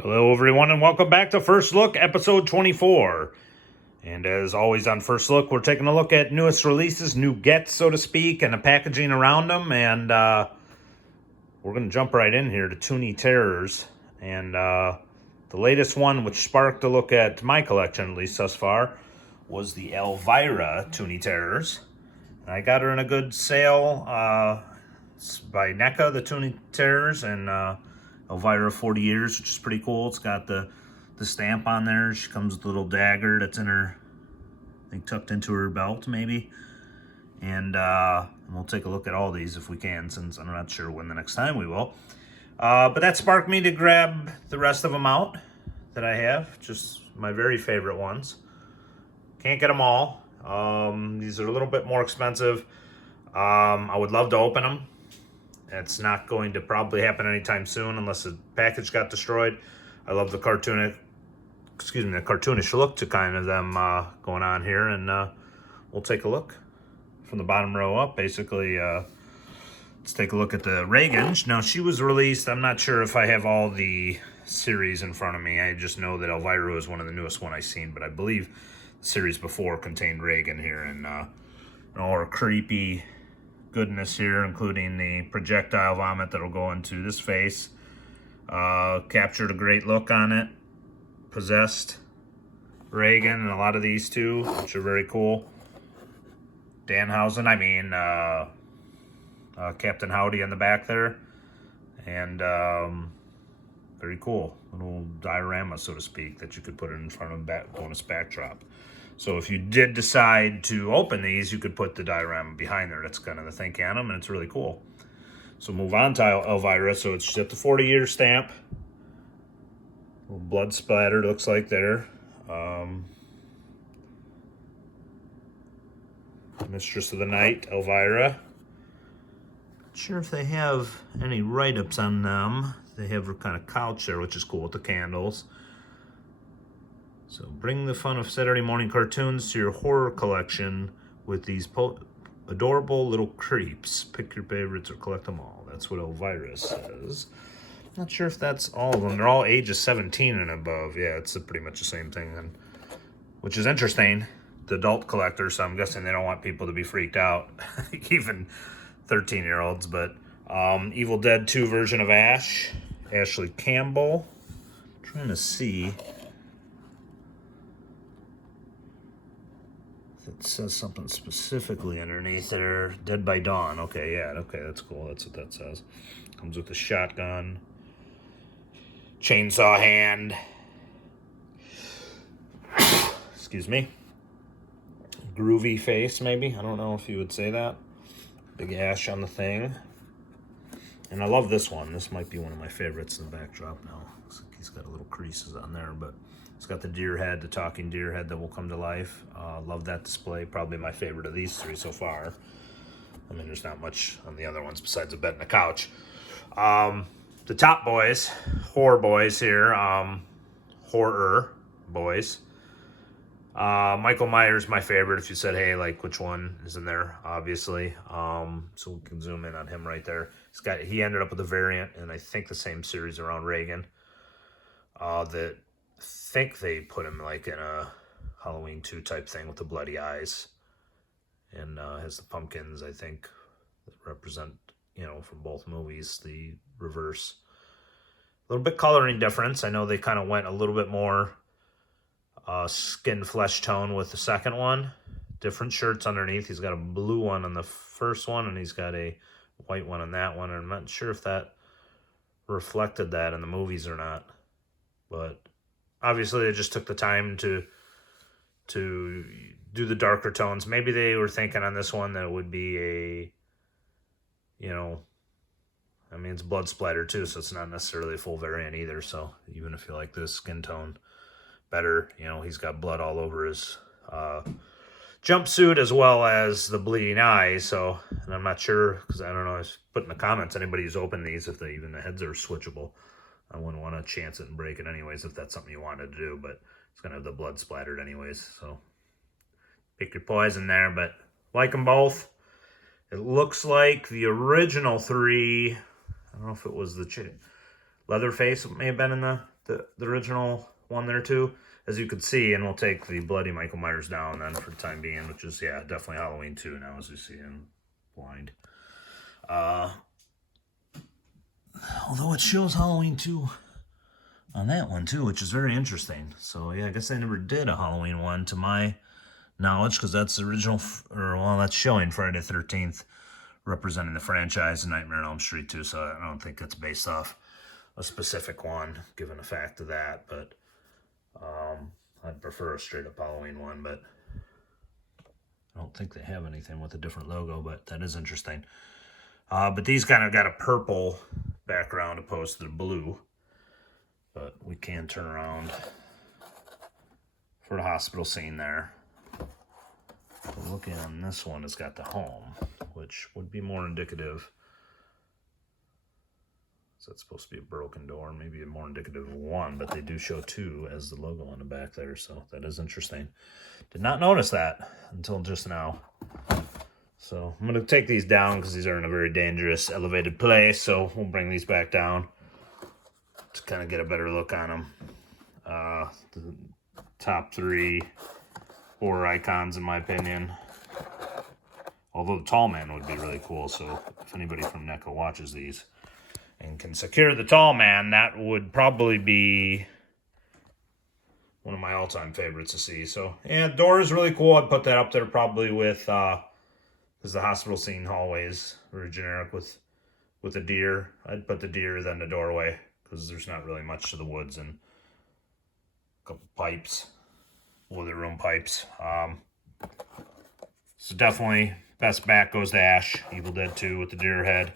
Hello, everyone, and welcome back to First Look, episode 24. And as always on First Look, we're taking a look at newest releases, new gets, so to speak, and the packaging around them. And we're going to jump right in here to Toony Terrors. And the latest one, which sparked a look at my collection, at least thus far, was the Elvira Toony Terrors. And I got her in a good sale it's by Neca, the Toony Terrors, and Elvira 40 years, which is pretty cool. It's got the stamp on there. She comes with a little dagger that's in her, I think, tucked into her belt, maybe. And we'll take a look at all these if we can, since I'm not sure when the next time we will. But that sparked me to grab the rest of them out that I have. Just my very favorite ones. Can't get them all. These are a little bit more expensive. I would love to open them. It's not going to probably happen anytime soon unless the package got destroyed. I love the cartoonish look to kind of them going on here, and we'll take a look from the bottom row up. Basically, let's take a look at the Regan. Now, she was released. I'm not sure if I have all the series in front of me. I just know that Elvira was one of the newest one I've seen, but I believe the series before contained Regan here, and all her creepy goodness here, including the projectile vomit that'll go into this face. Captured a great look on it. Possessed Regan and a lot of these too, which are very cool. Captain Howdy in the back there. And very cool. Little diorama, so to speak, that you could put in front of a bonus backdrop. So if you did decide to open these, you could put the diorama behind there. That's kind of the thinking on them, and it's really cool. So move on to Elvira. So it's at the 40-year stamp. A little blood splatter, looks like there. Mistress of the Night, Elvira. Not sure if they have any write-ups on them. They have her kind of couch there, which is cool with the candles. So bring the fun of Saturday morning cartoons to your horror collection with these adorable little creeps. Pick your favorites or collect them all. That's what Elvira says. Not sure if that's all of them. They're all ages 17 and above. Yeah, it's pretty much the same thing then. Which is interesting. The adult collector, so I'm guessing they don't want people to be freaked out. Even 13-year-olds. But Evil Dead 2 version of Ash. Ashley Campbell. I'm trying to see. It says something specifically underneath there. Dead by Dawn. Okay, yeah, okay, that's cool. That's what that says. Comes with a shotgun. Chainsaw hand. Excuse me. Groovy face, maybe. I don't know if you would say that. Big ash on the thing. And I love this one. This might be one of my favorites in the backdrop now. Looks like he's got a little creases on there, but it's got the deer head, the talking deer head that will come to life. Love that display. Probably my favorite of these three so far. I mean, there's not much on the other ones besides a bed and a couch. The top boys, horror boys here, horror boys. Michael Myers, my favorite. If you said, hey, like, which one is in there, obviously. So we can zoom in on him right there. He ended up with a variant, and I think the same series around Regan. That I think they put him like in a Halloween 2 type thing with the bloody eyes. And has the pumpkins, I think, that represent, from both movies, the reverse. A little bit coloring difference. I know they kind of went a little bit more skin flesh tone with the second one. Different shirts underneath. He's got a blue one on the first one, and he's got a white one on that one. And I'm not sure if that reflected that in the movies or not. But obviously, they just took the time to do the darker tones. Maybe they were thinking on this one that it would be it's blood splatter too, so it's not necessarily a full variant either. So even if you like this skin tone better, he's got blood all over his jumpsuit as well as the bleeding eyes. So, and I'm not sure, because I don't know, I put in the comments, anybody who's opened these, if even the heads are switchable. I wouldn't want to chance it and break it anyways if that's something you wanted to do, but it's going to have the blood splattered anyways, so pick your poison there, but like them both. It looks like the original three, I don't know if it was the Leatherface may have been in the the original one there too, as you could see, and we'll take the bloody Michael Myers down then for the time being, which is, yeah, definitely Halloween 2 now, as you see in blind. Although it shows Halloween 2 on that one too, which is very interesting. So yeah, I guess they never did a Halloween one to my knowledge, because that's the original, that's showing Friday the 13th, representing the franchise, and Nightmare on Elm Street too, so I don't think it's based off a specific one, given the fact of that, but I'd prefer a straight up Halloween one, but I don't think they have anything with a different logo, but that is interesting. But these kind of got a purple background opposed to the blue, but we can turn around for the hospital scene there. So looking on this one, it's got the home, which would be more indicative. So it's supposed to be a broken door, maybe more indicative of one, but they do show 2 as the logo on the back there, so that is interesting. Did not notice that until just now. So I'm going to take these down because these are in a very dangerous elevated place, so we'll bring these back down to kind of get a better look on them. The top 3 horror icons, in my opinion. Although the Tall Man would be really cool, so if anybody from Neca watches these and can secure the Tall Man, that would probably be one of my all-time favorites to see. So, yeah, door is really cool. I'd put that up there probably with, because the hospital scene hallways very generic with a deer. I'd put the deer, then the doorway, because there's not really much to the woods, and a couple pipes. Loader room pipes. So definitely best back goes to Ash, Evil Dead 2 with the deer head.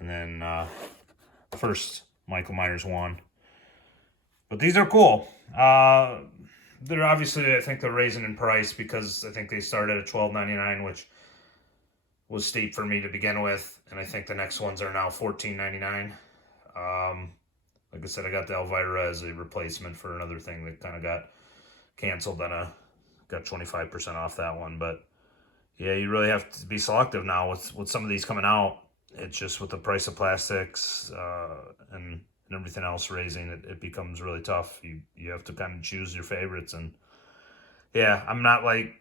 And then first Michael Myers 1. But these are cool. They're obviously, I think they're raising in price because I think they started at $12.99, which was steep for me to begin with. And I think the next ones are now $14.99. Like I said, I got the Elvira as a replacement for another thing that kind of got canceled, then got 25% off that one. But yeah, you really have to be selective now with some of these coming out. It's just with the price of plastics and everything else raising, it becomes really tough. You have to kind of choose your favorites. And yeah, I'm not like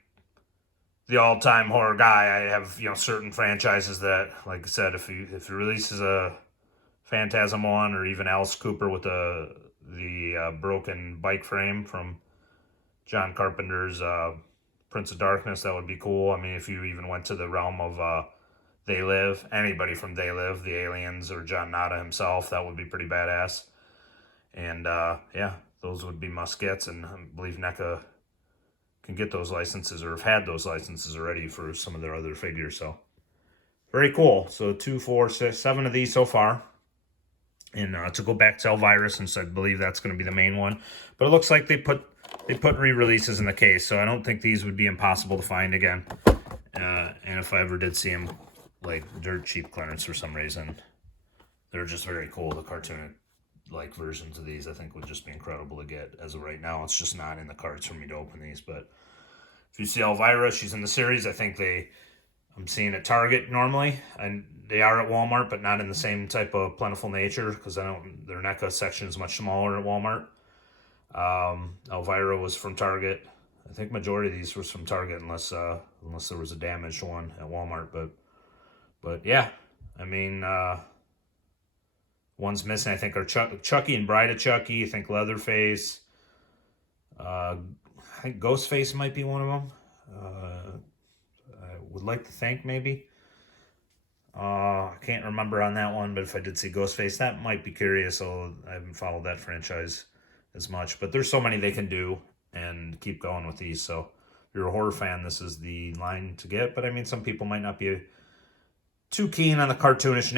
the all-time horror guy. I have, certain franchises that, like I said, if he releases a Phantasm one, or even Alice Cooper with the broken bike frame from John Carpenter's Prince of Darkness, that would be cool. I mean, if you even went to the realm of They Live, anybody from They Live, the Aliens, or John Nada himself, that would be pretty badass. And yeah, those would be must-gets, and I believe NECA can get those licenses, or have had those licenses already for some of their other figures. So very cool. So 2, 4, 6, 7 of these so far. And to go back to Elvira, since I believe that's going to be the main one. But it looks like they put re-releases in the case, so I don't think these would be impossible to find again. And if I ever did see them, like, dirt cheap clearance for some reason, they're just very cool. The cartoon-like versions of these, I think, would just be incredible to get. As of right now, it's just not in the cards for me to open these. But if you see Elvira, she's in the series. I think I'm seeing at Target normally, and they are at Walmart, but not in the same type of plentiful nature, because their NECA section is much smaller at Walmart. Elvira was from Target. I think majority of these was from Target, unless there was a damaged one at Walmart. But yeah, I mean, ones missing, I think, are Chucky and Bride of Chucky. I think Leatherface. I think Ghostface might be one of them. I would like to think maybe. I can't remember on that one, but if I did see Ghostface, that might be curious. So I haven't followed that franchise as much. But there's so many they can do and keep going with these. So if you're a horror fan, this is the line to get. But I mean, some people might not be too keen on the cartoonish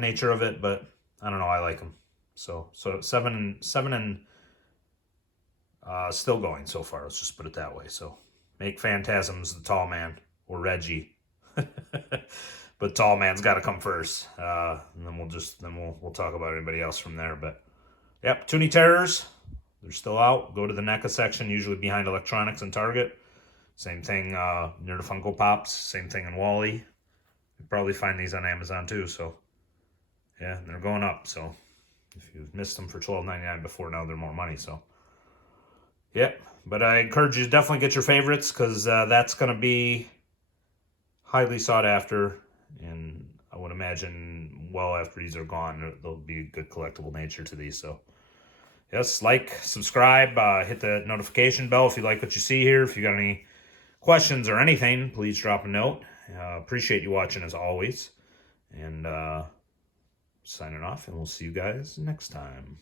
nature of it, but I don't know. I like them. So 7 and still going so far. Let's just put it that way. So make Phantasms the Tall Man, or Reggie. But Tall Man's got to come first, and then we'll talk about anybody else from there. But yep, Toony Terrors, they're still out. Go to the NECA section, usually behind electronics and Target. Same thing near the Funko Pops. Same thing in Wally. You probably find these on Amazon too. So yeah, they're going up. So If you've missed them for $12.99 before, now they're more money. So, yep. But I encourage you to definitely get your favorites, because that's going to be highly sought after. And I would imagine well after these are gone, there'll be a good collectible nature to these. So, yes, like, subscribe, hit the notification bell if you like what you see here. If you got any questions or anything, please drop a note. Appreciate you watching as always. And signing off, and we'll see you guys next time.